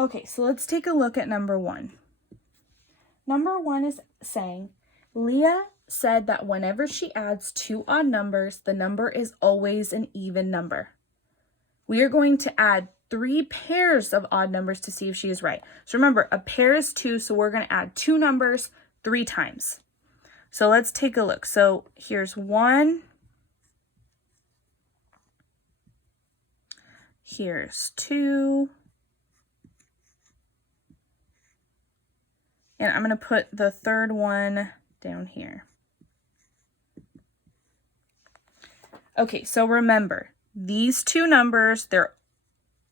Okay, so let's take a look at number 1. Number 1 is saying, Leah said that whenever she adds 2 odd numbers, the number is always an even number. We are going to add 3 pairs of odd numbers to see if she is right. So remember, a pair is 2, so we're going to add 2 numbers 3 times. So let's take a look. So here's 1. Here's 2. And I'm going to put the third one down here. Okay, so remember, these 2 numbers, they're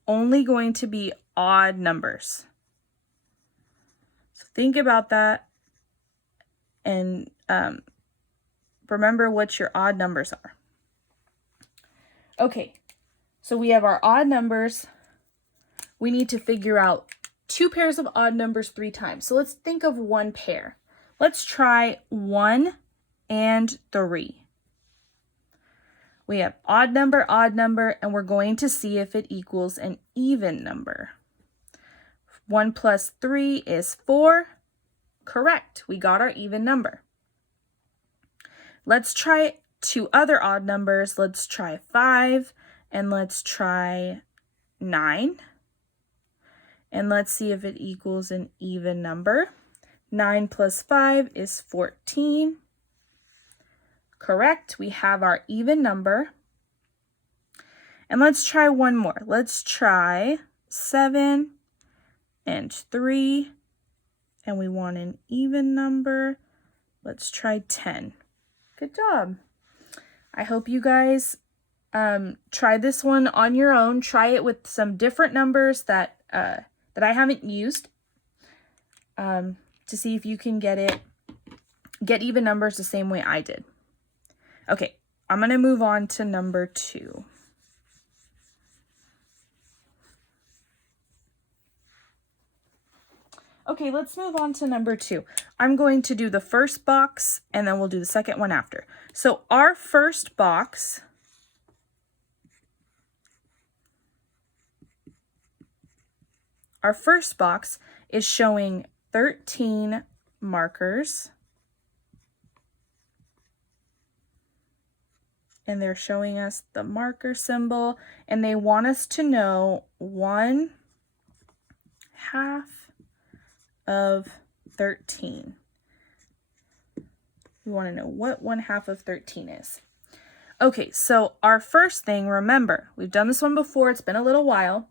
only going to be odd numbers. So think about that and remember what your odd numbers are. Okay, so we have our odd numbers. We need to figure out 2 pairs of odd numbers 3 times. So let's think of 1 pair. Let's try 1 and 3. We have odd number, and we're going to see if it equals an even number. 1 plus 3 is 4. Correct, we got our even number. Let's try 2 other odd numbers. Let's try 5 and let's try 9. And let's see if it equals an even number. 9 plus 5 is 14. Correct, we have our even number. And let's try one more. Let's try 7 and 3. And we want an even number. Let's try 10. Good job. I hope you guys try this one on your own. Try it with some different numbers that I haven't used to see if you can get even numbers the same way I did. Okay, I'm going to move on to number 2. Okay, let's move on to number 2. I'm going to do the first box and then we'll do the second one after. So our first box is showing 13 markers. And they're showing us the marker symbol, and they want us to know 1/2 of 13. We want to know what 1/2 of 13 is. Okay, so our first thing, remember, we've done this one before, it's been a little while.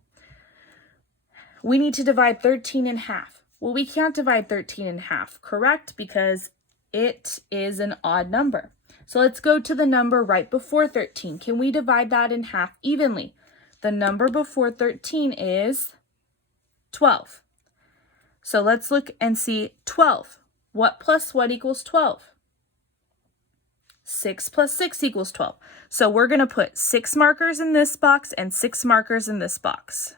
We need to divide 13 in half. Well, we can't divide 13 in half, correct? Because it is an odd number. So let's go to the number right before 13. Can we divide that in half evenly? The number before 13 is 12. So let's look and see 12. What plus what equals 12? 6 plus 6 equals 12. So we're going to put 6 markers in this box and 6 markers in this box.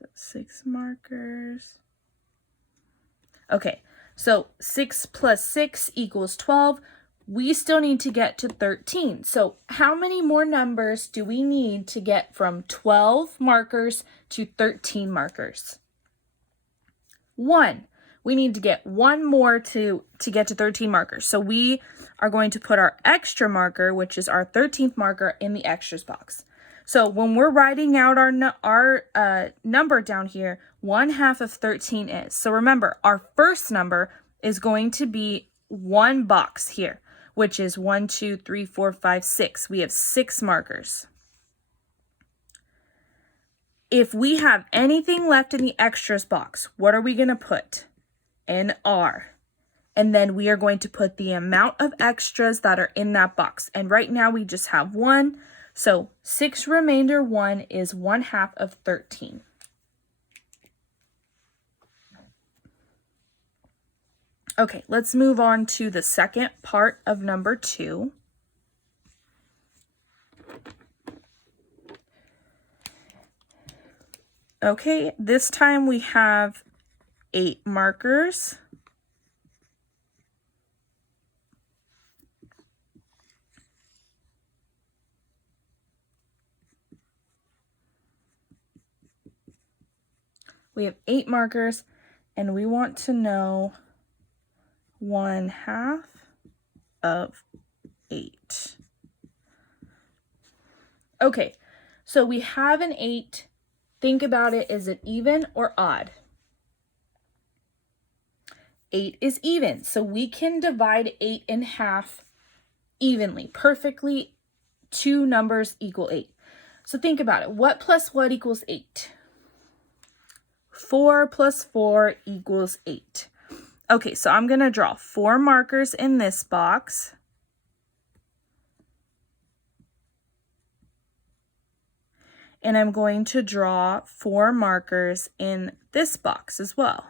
So 6 markers. Okay, so 6 plus 6 equals 12. We still need to get to 13. So how many more numbers do we need to get from 12 markers to 13 markers? 1. We need to get 1 more to get to 13 markers. So we are going to put our extra marker, which is our 13th marker, in the extras box. So when we're writing out our number down here, 1/2 of 13 is. So remember, our first number is going to be 1 box here, which is 1, 2, 3, 4, 5, 6. We have 6 markers. If we have anything left in the extras box, what are we going to put? An R. And then we are going to put the amount of extras that are in that box. And right now we just have 1. So 6 remainder 1 is 1/2 of 13. Okay, let's move on to the second part of number 2. Okay, this time we have 8 markers. We have 8 markers, and we want to know 1/2 of 8. Okay, so we have an 8. Think about it, is it even or odd? 8 is even, so we can divide 8 in half evenly, perfectly. 2 numbers equal 8. So think about it. What plus what equals 8? 4 plus 4 equals 8. Okay, so I'm going to draw 4 markers in this box. And I'm going to draw 4 markers in this box as well.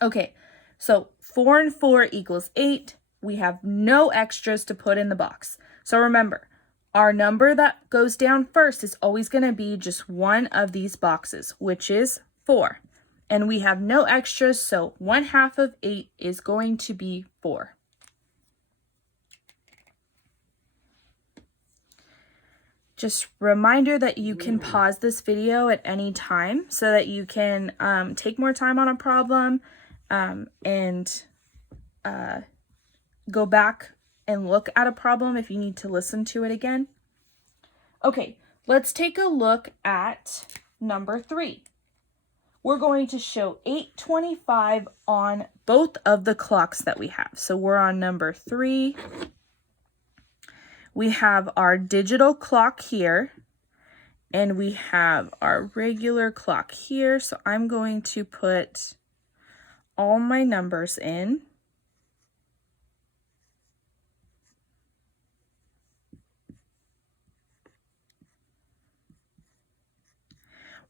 Okay, so 4 and 4 equals 8. We have no extras to put in the box. So remember, our number that goes down first is always going to be just one of these boxes, which is 4. And we have no extras, so 1/2 of 8 is going to be 4. Just reminder that you can pause this video at any time so that you can take more time on a problem and go back and look at a problem if you need to listen to it again. Okay, let's take a look at number 3. We're going to show 8:25 on both of the clocks that we have. So we're on number 3. We have our digital clock here, and we have our regular clock here. So I'm going to put all my numbers in.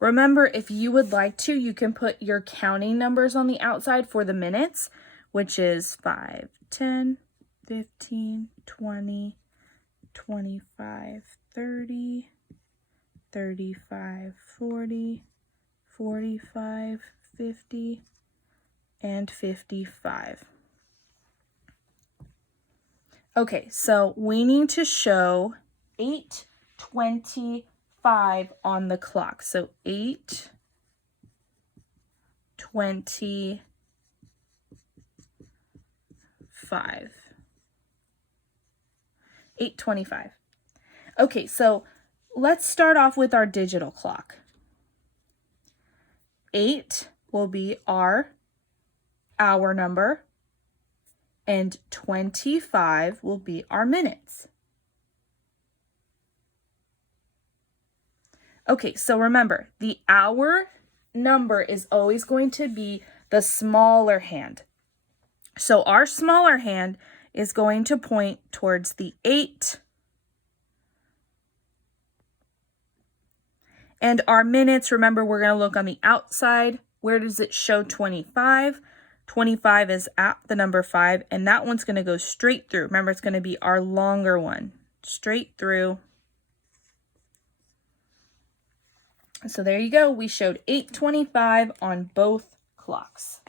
Remember, if you would like to, you can put your counting numbers on the outside for the minutes, which is 5, 10, 15, 20, 25, 30, 35, 40, 45, 50, and 55. Okay, so we need to show 8:25 on the clock. So 8:25. 8:25. Okay, so let's start off with our digital clock. 8 will be our hour number, and 25 will be our minutes. Okay, so remember, the hour number is always going to be the smaller hand. So our smaller hand is going to point towards the 8. And our minutes, remember, we're going to look on the outside. Where does it show 25? 25 is at the number 5, and that one's going to go straight through. Remember, it's going to be our longer one, straight through. So there you go. We showed 8:25 on both clocks.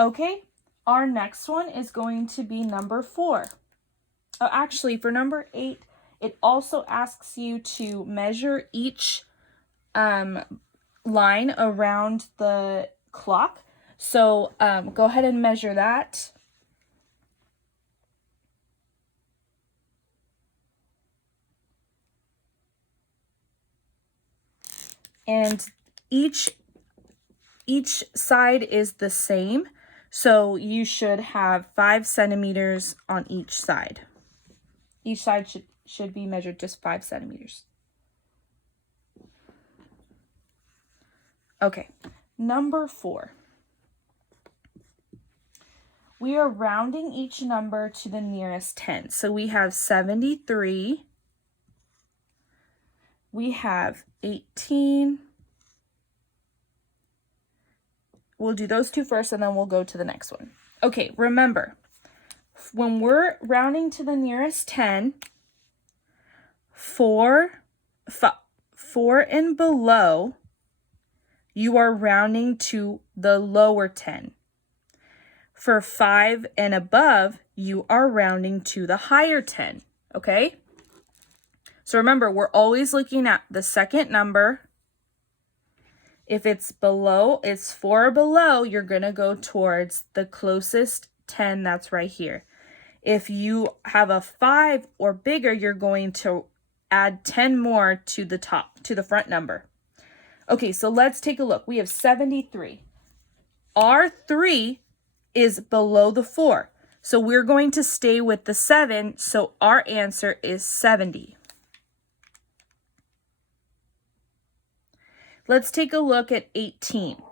Okay, our next one is going to be number 4. Oh, actually, for number 8, it also asks you to measure each line around the clock. So go ahead and measure that. And each side is the same. So you should have 5 centimeters on each side. Each side should be measured just 5 centimeters. Okay, number 4. We are rounding each number to the nearest 10. So we have 73. We have 18. we'll do those two first and then we'll go to the next one. Okay, remember, when we're rounding to the nearest 10, 4 and below, you are rounding to the lower 10. For 5 and above, you are rounding to the higher 10, okay? So remember, we're always looking at the second number. If it's below, it's 4 or below, you're going to go towards the closest 10 that's right here. If you have a 5 or bigger, you're going to add 10 more to the top, to the front number. Okay, so let's take a look. We have 73. Our 3 is below the 4. So we're going to stay with the 7, so our answer is 70. Let's take a look at 18.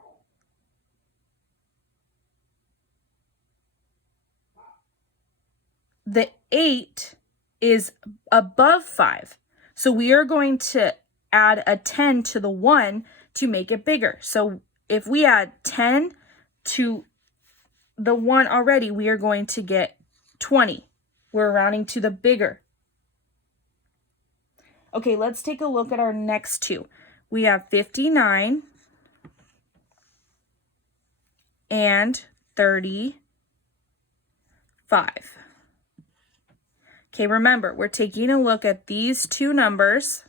The 8 is above 5. So we are going to add a 10 to the 1 to make it bigger. So if we add 10 to the 1 already, we are going to get 20. We're rounding to the bigger. Okay, let's take a look at our next two. We have 59 and 35. Okay, remember, we're taking a look at these two numbers.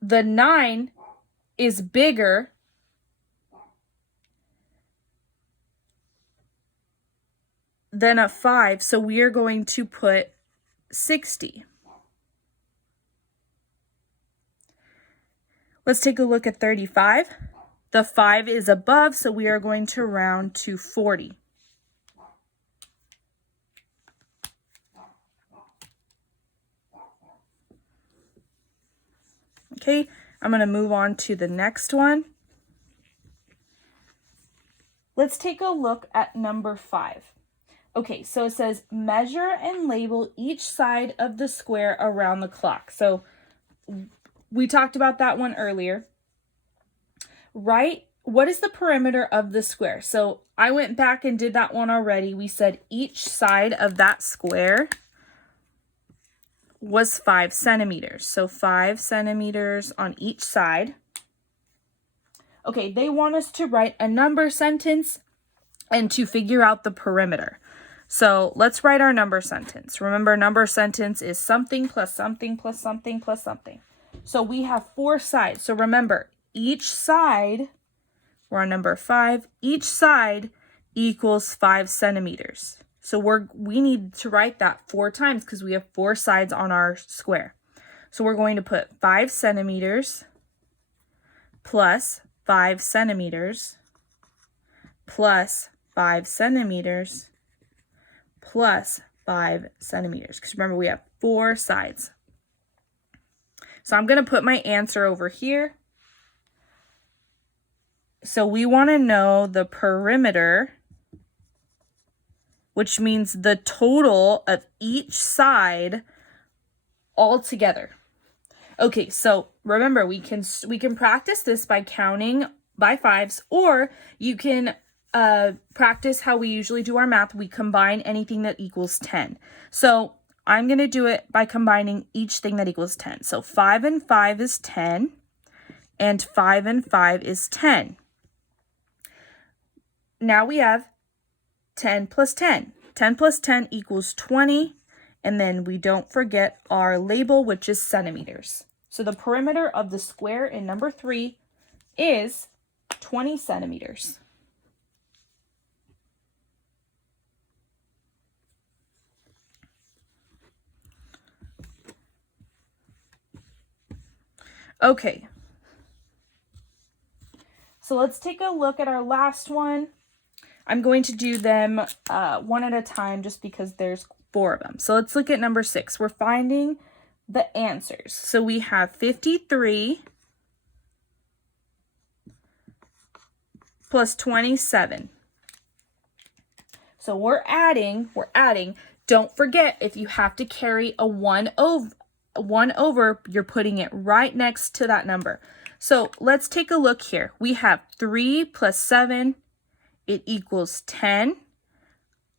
The 9 is bigger than a 5, so we are going to put 60. Let's take a look at 35. The 5 is above, so we are going to round to 40. Okay, I'm going to move on to the next one. Let's take a look at number 5. Okay, so it says measure and label each side of the square around the clock. So we talked about that one earlier. Right? What is the perimeter of the square? So I went back and did that one already. We said each side of that square was 5 centimeters. So 5 centimeters on each side. Okay, they want us to write a number sentence and to figure out the perimeter. So let's write our number sentence. Remember, number sentence is something plus something plus something plus something. So we have 4 sides. So remember, each side, we're on number 5, each side equals 5 centimeters. So we need to write that 4 times because we have 4 sides on our square. So we're going to put 5 centimeters plus 5 centimeters plus 5 centimeters plus 5 centimeters. Because remember, we have 4 sides. So I'm going to put my answer over here. So we want to know the perimeter, which means the total of each side all together. Okay, so remember, we can practice this by counting by 5s, or you can practice how we usually do our math. We combine anything that equals 10. So I'm going to do it by combining each thing that equals 10. So 5 and 5 is 10, and 5 and 5 is 10. Now we have 10 plus 10. 10 plus 10 equals 20, and then we don't forget our label, which is centimeters. So the perimeter of the square in number 3 is 20 centimeters. Okay, so let's take a look at our last one. I'm going to do them one at a time just because there's 4 of them. So let's look at number 6. We're finding the answers. So we have 53 plus 27. So we're adding. Don't forget, if you have to carry a 1 over, you're putting it right next to that number. So let's take a look here. We have 3 plus 7, it equals 10.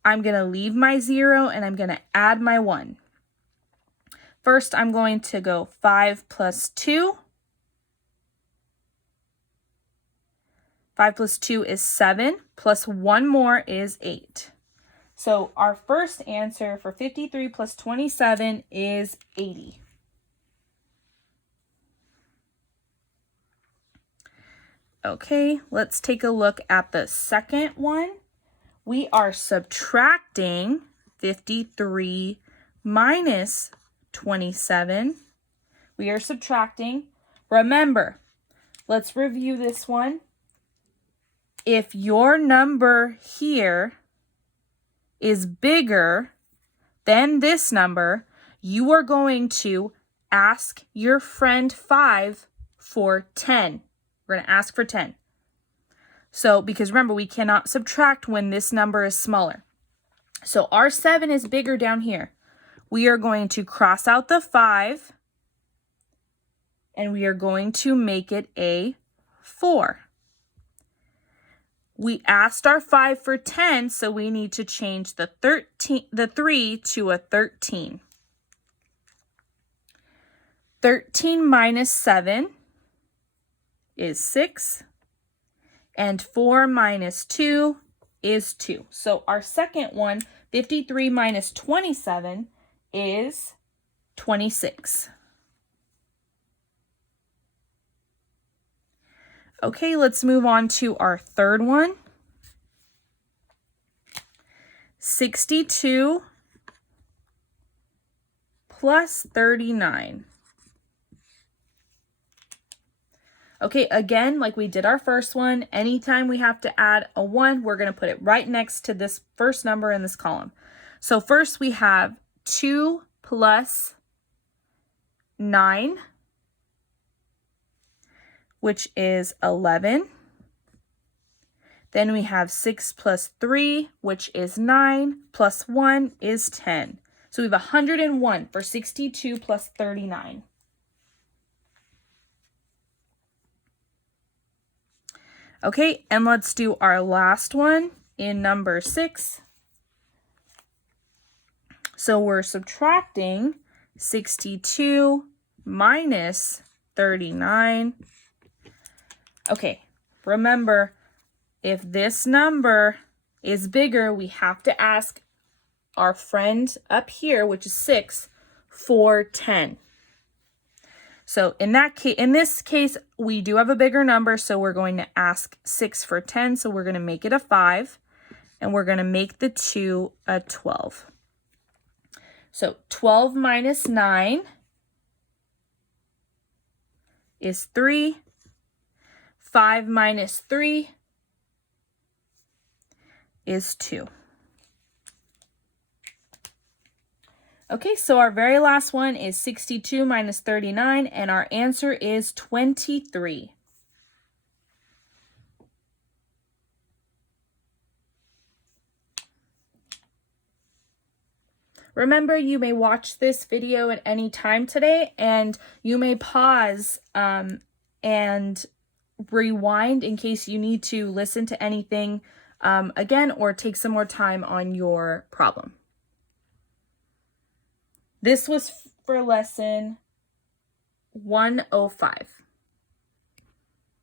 I'm going to leave my 0 and I'm going to add my 1. First, I'm going to go 5 plus 2. 5 plus 2 is 7, plus 1 more is 8. So our first answer for 53 plus 27 is 80. Okay, let's take a look at the second one. We are subtracting 53 minus 27. We are subtracting. Remember, let's review this one. If your number here is bigger than this number, you are going to ask your friend 5 for 10. We're going to ask for 10. So, because remember, we cannot subtract when this number is smaller. So our 7 is bigger down here. We are going to cross out the 5, and we are going to make it a 4. We asked our 5 for 10, so we need to change the 3 to a 13. 13 minus 7 is 6, and 4 minus 2 is 2. So our second one, 53 minus 27, is 26. Okay, let's move on to our third one. 62 plus 39. Okay, again, like we did our first one, anytime we have to add a 1, we're going to put it right next to this first number in this column. So first we have 2 plus 9, which is 11. Then we have 6 plus 3, which is 9, plus 1 is 10. So we have 101 for 62 plus 39. Okay, and let's do our last one in number 6. So we're subtracting 62 minus 39. Okay, remember, if this number is bigger, we have to ask our friend up here, which is 6, for 10. So in this case, we do have a bigger number, so we're going to ask 6 for 10. So we're going to make it a 5, and we're going to make the 2 a 12. So 12 minus 9 is 3. 5 minus 3 is 2. Okay, so our very last one is 62 minus 39, and our answer is 23. Remember, you may watch this video at any time today, and you may pause and rewind in case you need to listen to anything again or take some more time on your problem. This was for lesson 105.